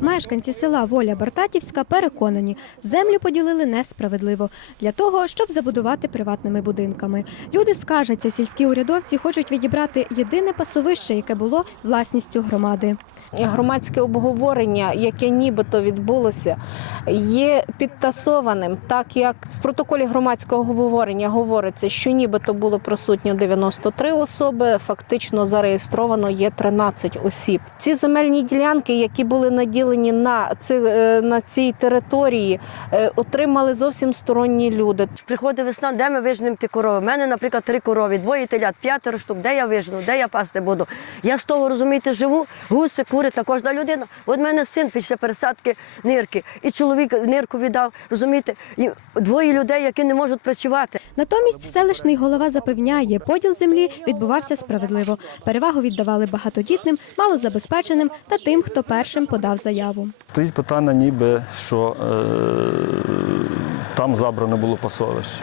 Мешканці села Воля Бартатівська переконані, землю поділили несправедливо для того, щоб забудувати приватними будинками. Люди скаржаться, сільські урядовці хочуть відібрати єдине пасовище, яке було власністю громади. Громадське обговорення, яке нібито відбулося, є підтасованим, так як в протоколі громадського обговорення говориться, що нібито було присутньо 93 особи, фактично зареєстровано є 13 осіб. Ці земельні ділянки, які були наділені на ці, е, на цій території, е, отримали зовсім сторонні люди. Приходить весна, де ми вижнемо ті корови. У мене, наприклад, три корови, двоє телят, п'ятеро штук. Де я вижну, де я пасти буду? Я з того розумієте, живу, гуси, кури та кожна людина. От в мене син після пересадки нирки, і чоловік нирку віддав. Розумієте, і двоє людей, які не можуть працювати. Натомість селищний голова запевняє, поділ землі відбувався справедливо. Перевагу віддавали багатодітним, малозабезпеченим та тим, хто першим подав заяву. Стоїть питання, ніби що е, там забране було пасовище.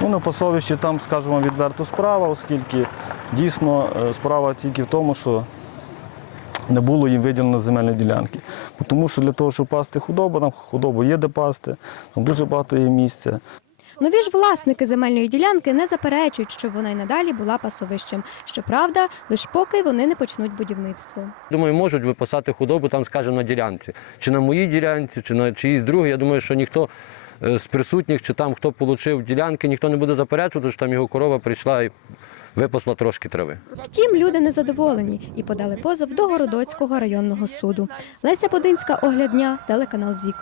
Ну, на пасовищі там, скажімо, відверто справа, оскільки дійсно е, справа тільки в тому, що не було їм виділено земельні ділянки. Тому що для того, щоб пасти худобу, там худобу є де пасти, там дуже багато є місця. Нові ж власники земельної ділянки не заперечують, що вона й надалі була пасовищем. Щоправда, лише поки вони не почнуть будівництво. Думаю, можуть випасати худобу там, скажімо, на ділянці. Чи на моїй ділянці, чи на чиїсь другій. Я думаю, що ніхто е, з присутніх, чи там хто отримав ділянки, ніхто не буде заперечувати, що там його корова прийшла і випасла трошки трави. Втім, люди незадоволені і подали позов до Городоцького районного суду. Леся Подинська, оглядня, телеканал ЗІК.